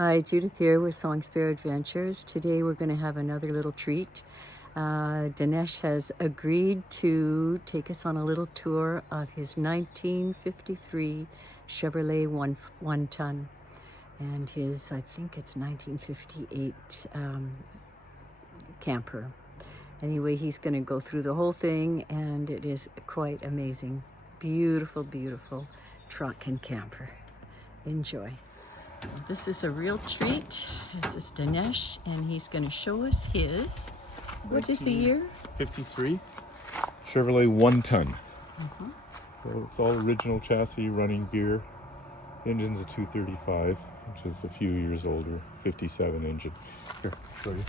Hi, Judith here with Song Spirit Adventures. Today we're going to have another little treat. Dinesh has agreed to take us on a little tour of his 1953 Chevrolet one ton and his, I think it's 1958 camper. Anyway, he's going to go through the whole thing and it is quite amazing. Beautiful, beautiful truck and camper. Enjoy. This is a real treat. This is Dinesh, and he's going to show us his. What is the year? 53 Chevrolet 1 ton. So it's all original chassis, running gear. Engine's a 235, which is a few years older, 57 engine. Here, show you.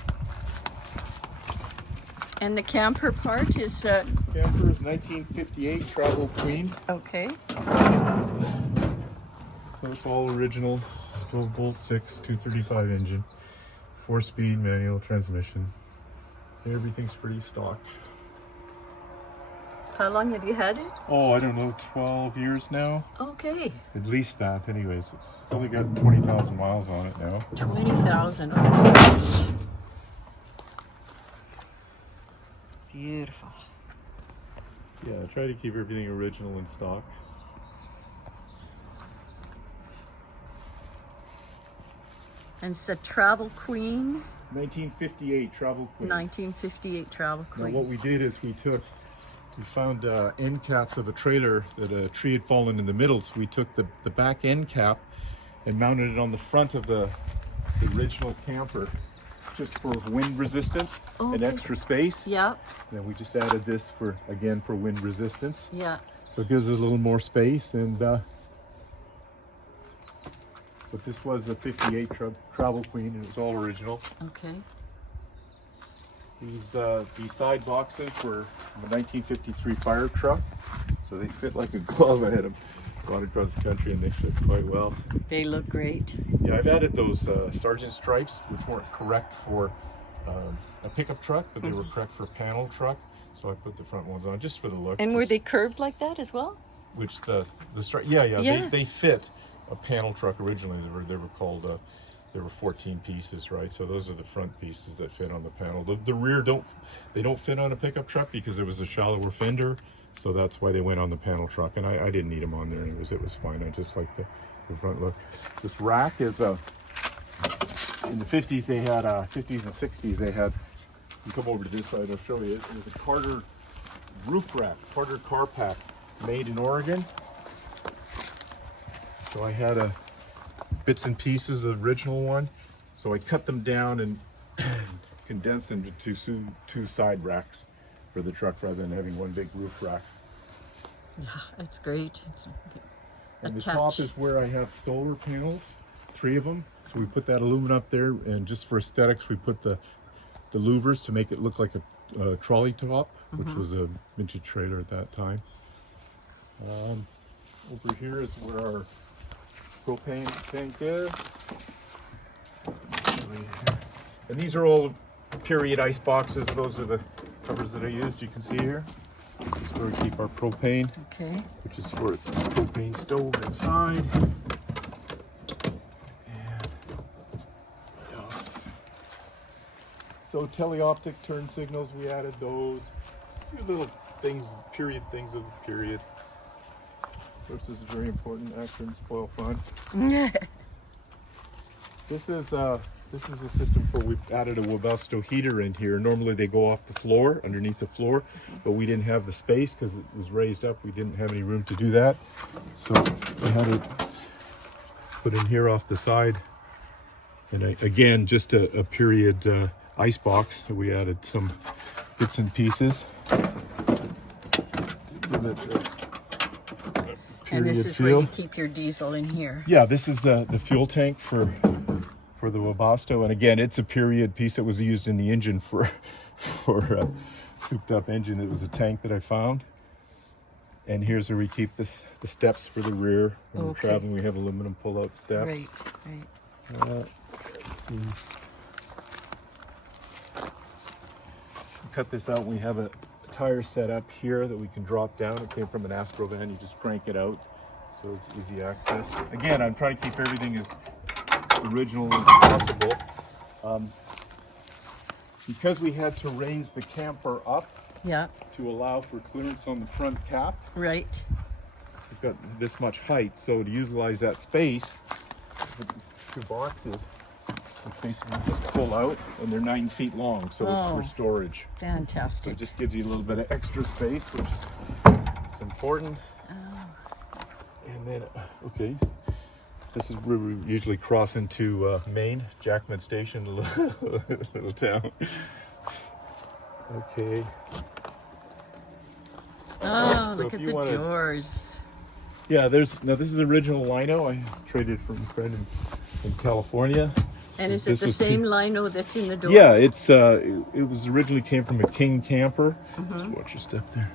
And the camper part is. Camper is 1958 Travel Queen. Okay. So it's all original, 12-bolt 6, 235 engine, 4-speed manual transmission. Everything's pretty stock. How long have you had it? Oh, I don't know, 12 years now. Okay. At least that, anyways. It's only got 20,000 miles on it now. 20,000. Oh my gosh. Beautiful. Yeah, I try to keep everything original in stock. And it's a Travel Queen. 1958 Travel Queen. 1958 Travel Queen. Now what we did is we found end caps of a trailer that a tree had fallen in the middle, so we took the back end cap and mounted it on the front of the original camper, just for wind resistance and extra space. Yeah. And then we just added this for wind resistance. Yeah. So it gives us a little more space. And but this was a 58 Travel Queen, and it was all original. Okay. These side boxes were from a 1953 fire truck, so they fit like a glove. I had them brought across the country, and they fit quite well. They look great. Yeah, I've added those sergeant stripes, which weren't correct for a pickup truck, but they were correct for a panel truck. So I put the front ones on just for the look. And were they curved like that as well? Which the stripe? Yeah. They fit a panel truck originally. They were called. There were 14 pieces, right? So those are the front pieces that fit on the panel. The rear don't fit on a pickup truck because there was a shallower fender, so that's why they went on the panel truck. And I didn't need them on there. It was fine. I just like the front look. This rack is in the 50s. They had 50s and 60s. They had. You come over to this side. I'll show you. It was a Carter roof rack, Carter car pack, made in Oregon. So I had bits and pieces of the original one. So I cut them down and condensed them to two side racks for the truck rather than having one big roof rack. Yeah, that's great. And the top is where I have solar panels, 3 of them. So we put that aluminum up there, and just for aesthetics, we put the louvers to make it look like a trolley top, which was a vintage trailer at that time. Over here is where our propane tank is. And these are all period ice boxes. Those are the covers that I used. You can see here. This is where we keep our propane, which is for the propane stove inside. And what else? So teleoptic turn signals, we added those. A few little things, period things of the period. Of course, this is very important. Accident spoil fun. This is the system for, we've added a Webasto heater in here. Normally they go off the floor, underneath the floor, but we didn't have the space because it was raised up. We didn't have any room to do that. So I had it put in here off the side. And again, just a period ice box. So we added some bits and pieces. And this is where you keep your diesel in here. Yeah, this is the fuel tank for the Webasto, and again, it's a period piece that was used in the engine for a souped up engine. It was a tank that I found. And here's where we keep the steps for the rear. When we're traveling, we have aluminum pull-out steps. Right. Cut this out. We have a tire set up here that we can drop down. It came from an Astro van. You just crank it out, so it's easy access. Again, I'm trying to keep everything as original as possible. Because we had to raise the camper up Yeah. to allow for clearance on the front cap, Right. we've got this much height. So to utilize that space, with these two boxes, which basically just pull out, and they're 9 feet long, so it's for storage. So Fantastic. it just gives you a little bit of extra space, which is it's important. And then, okay, this is where we usually cross into Maine, Jackman Station, a little town. Okay. Oh, So look if at you the wanna- doors. Yeah, this is original lino. I traded from a friend in California. And is it This the is same lino that's in the door? Yeah, it was originally came from a King camper. Just watch your step there.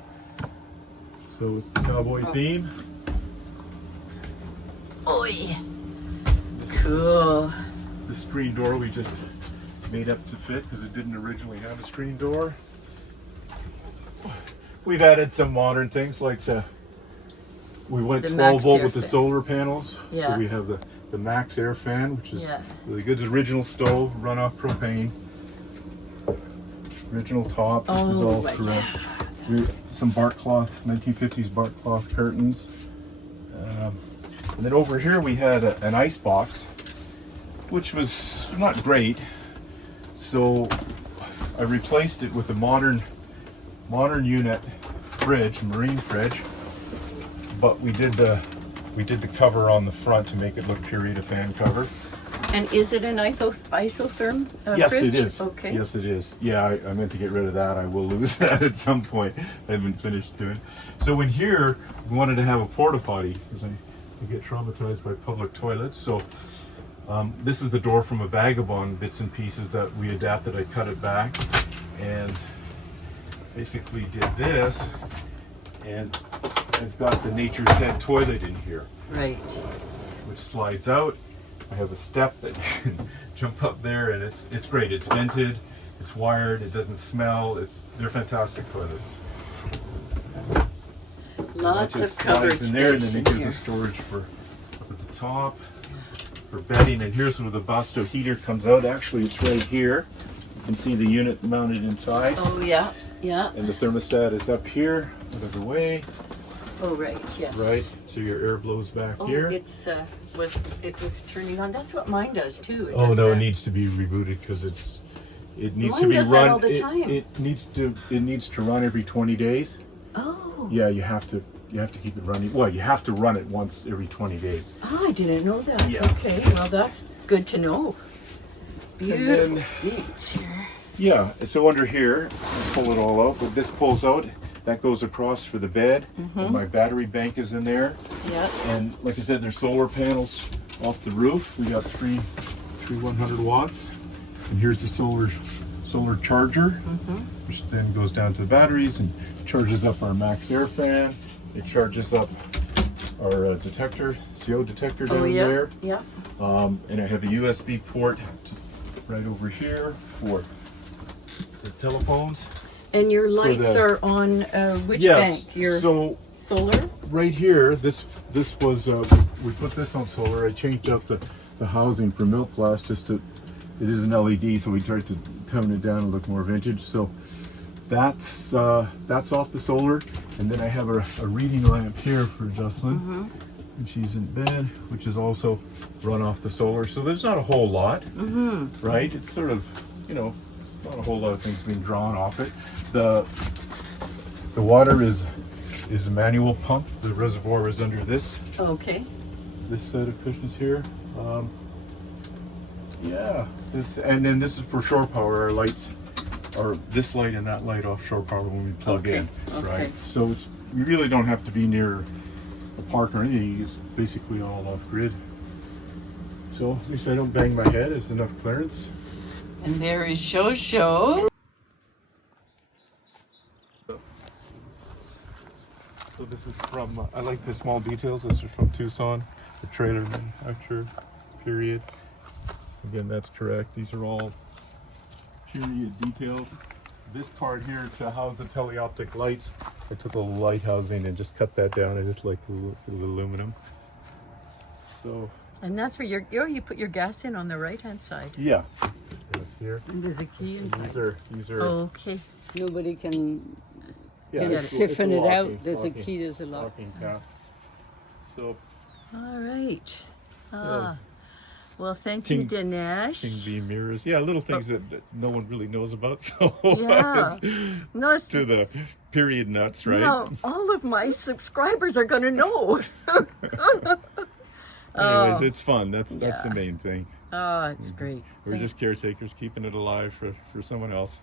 So it's the cowboy theme. Oi. Cool. The screen door we just made up to fit because it didn't originally have a screen door. We've added some modern things like we went The 12 Max volt Air with the fan. solar panels. Yeah. So we have the Max Air fan, which is Yeah. really good. It's original stove, run off propane. Original top. This is all my correct. Some bark cloth, 1950s bark cloth curtains. And then over here we had an ice box, which was not great. So I replaced it with a modern unit fridge, marine fridge. But we did the cover on the front to make it look period a fan cover. And is it an isotherm Yes, fridge? it is. Okay. Yes, it is. Yeah, I meant to get rid of that. I will lose that at some point. I haven't finished doing. So in here, we wanted to have a porta potty because I get traumatized by public toilets. So this is the door from a Vagabond bits and pieces that we adapted. I cut it back and basically did this, and I've got the Nature's Head toilet in here. Right. Which slides out. I have a step that you can jump up there, and it's great. It's vented, it's wired, it doesn't smell. They're fantastic toilets. Lots of slides covered in there, and space then in it gives here. us storage for at the top for bedding. And here's where the Busto heater comes out. Actually, it's right here. You can see the unit mounted inside, Oh yeah, yeah. and the thermostat is up here, whatever way. Oh right, yes. Right, so your air blows back Oh, here. it was turning on. That's what mine does too. It Oh does no, that. it needs to be rebooted because it needs Mine to be does that run all the time. It needs to run every 20 days. Oh. Yeah, you have to keep it running. Well, you have to run it once every 20 days. Oh, I didn't know that. Yeah. Okay, well that's good to know. Beautiful then- seats here. Yeah, so under here, pull it all out, but this pulls out. That goes across for the bed. And my battery bank is in there. Yeah. And like I said, there's solar panels off the roof. We got three 100 watts. And here's the solar charger, which then goes down to the batteries and charges up our Max Air fan. It charges up our detector, CO detector down there. Yeah. And I have a USB port right over here for the telephones. And your lights are on which bank? Your so solar? right here, this was we put this on solar. I changed up the housing for milk glass just to. It is an LED, so we tried to tone it down and look more vintage. So that's off the solar, and then I have a reading lamp here for Jocelyn, and she's in bed, which is also run off the solar. So there's not a whole lot, right? It's sort of, not a whole lot of things being drawn off it. The water is a manual pump. The reservoir is under this Okay. set of cushions here. Yeah, and then this is for shore power. Our lights are this light and that light off shore power when we plug in, right? So you really don't have to be near a park or anything. It's basically all off grid. So at least I don't bang my head. It's enough clearance. And there is Show. So this is from, I like the small details. This is from Tucson, the trailer manufacturer, period. Again, that's correct. These are all period details. This part here to house the teleoptic lights, I took a little light housing and just cut that down. I just like the aluminum. So And that's where you put your gas in on the right-hand side. Yeah. Yes, here. And there's a key inside. These are. Okay. Nobody can it's siphon a it out. locking- There's a locking- key, there's a lock. locking cap. So All right. Well, thank you, King Dinesh. beam mirrors. Yeah, little things that no one really knows about. So Yeah. No, it's to the period nuts, right? No, all of my subscribers are going to know. Anyways, it's fun. That's Yeah. the main thing. Oh, it's great. We're just caretakers, keeping it alive for someone else.